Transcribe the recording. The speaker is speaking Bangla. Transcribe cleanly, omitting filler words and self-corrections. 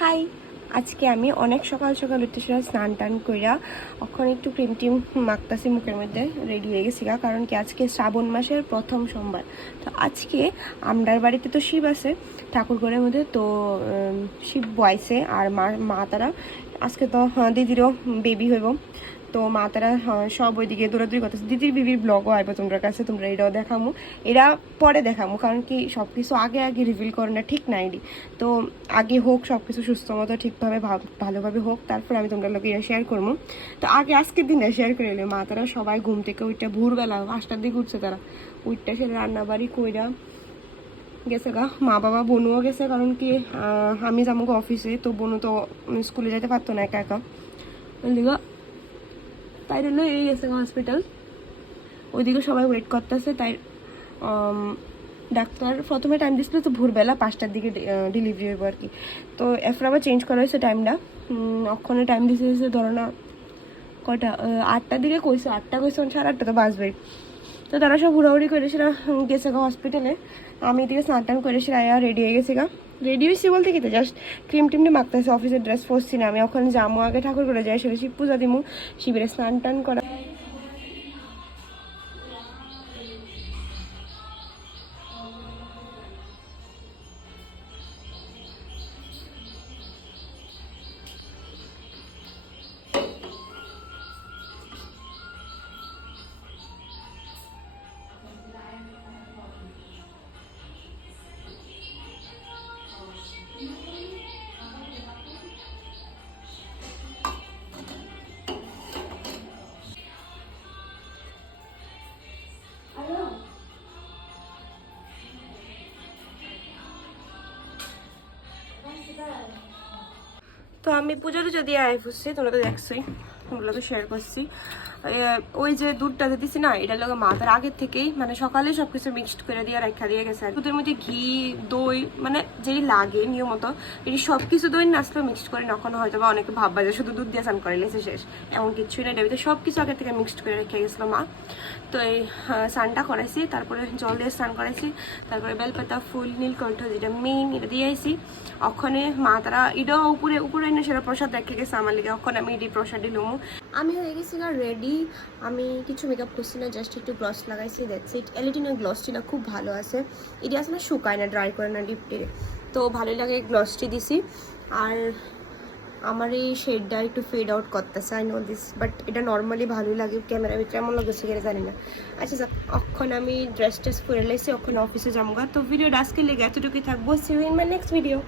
হাই, আজকে আমি অনেক সকাল সকাল উঠতে স্নান টান কইরা এখন একটু ক্রিম টিম মাখতাছি মুখের মধ্যে রেডি হয়ে গেছি কারণ কি আজকে শ্রাবণ মাসের প্রথম সোমবার। তো আজকে আমরার বাড়িতে তো শিব আছে ঠাকুর ঘরের মধ্যে, তো শিব বয়সে আর মা তারা আজকে তো দিদিরও বেবি হইব, তো মা তারা সব ওইদিকে দৌড়াদৌড়ি করতেছে। দিদির বিবির ব্লগও আইব তোমার কাছে, তোমরা এটাও দেখামো, এরা পরে দেখামো কারণ কি সব কিছু আগে আগে রিভিল করে না ঠিক নাই। তো আগে হোক সব কিছু সুস্থ মতো ঠিকভাবে ভালোভাবে হোক, তারপর আমি তোমরা লোক এটা শেয়ার করবো। তো আগে আজকের দিনটা শেয়ার করে এলো। মা তারা সবাই ঘুম থেকে ওইটা ভোরবেলা 5টার দিকে উঠছে, তারা ওইটা সে রান্নাবাড়ি কইরা গেছে গা। মা বাবা বোনও গেছে কারণ কি আমি যাবো অফিসে, তো বোনও তো স্কুলে যেতে পারতো না একা একা, তাই জন্য এই গেছে হসপিটাল। ওইদিকে সবাই ওয়েট করতেছে। তাই ডাক্তার প্রথমে টাইম দিচ্ছিল তো ভোরবেলা 5টার দিকে ডেলিভারি হইব আর কি। তো এরপর আবার চেঞ্জ করা হয়েছে টাইমটা, অক্ষণে টাইম দিতে ধরো না কটা 8টার দিকে কইছে, 8টা কইছে 8:30 তো বাজবে। তো তারা সব ঘোরাঘুরি করে সেটা গেছে গা হসপিটালে। আমি এদিকে স্নান টান করে সেটা রেডি হয়ে গেছে গা। রেডি হয়েছি বলতে কি, তো জাস্ট ক্রিম টিমটি মাখতেছে, অফিসের ড্রেস পরছি না। আমি ওখানে যাবো আগে ঠাকুর করে যাই, সেটা শিব পূজা দিমু, শিবের স্নান টান করা। তো আমি পুজোটা যদি আয় ফুসছি, তোমরা তো দেখছোই, তোমরা তো শেয়ার করছি। ওই যে দুধটা দিতেছি না, এটার লোক মা তার আগের থেকেই মানে সকালে সবকিছু মিক্সড করে দিয়ে রাখা দিয়ে গেছে। দুধের মধ্যে ঘি দই মানে যেই লাগে নিয়মত এটি সব কিছু দই নাচলেও মিক্সড করে, এখন হয়তো বা অনেকে ভাববা যে শুধু দুধ দিয়ে স্নান করে লেছে শেষ, এমন কিছুই না। এটার সব কিছু আগের থেকে মিক্সড করে রেখে গেছিলো মা। তো এই স্নানটা করাইছি, তারপরে জল দিয়ে স্নান করাইছি, তারপরে বেলপাতা ফুল নীলকণ্ঠ যেটা মেইন এটা দিয়ে আইসি। ওখানে মা তারা এটাও উপরে উপরে এনে সেটা প্রসাদ রেখে গেছে আমার লিগে, ওখানে আমি এটি প্রসাদই লমু। আমি হয়ে গেছি না রেডি, আমি কিছু মেকআপ করছি না, জাস্ট একটু গ্লস লাগাইছি, দ্যাটস ইট। এলিটিনের গ্লসটি না খুব ভালো আছে, এটি আসলে শুকায় না, ড্রাই করে না ডিপটি, তো ভালোই লাগে গ্লসটি দিছি। আর আমার এই শেডটা একটু ফেড আউট করতেছে, আই নো দিস, বাট এটা নর্মালি ভালোই লাগে, ক্যামেরা ভিতরে এমন লাগছে কিনা জানি না। আচ্ছা যাক, অখন আমি ড্রেস টেস করে লাইছি, অখন অফিসে যাবো। তো ভিডিওটা আজকে লেগে এতটুকুই থাকবো। See you in my next video.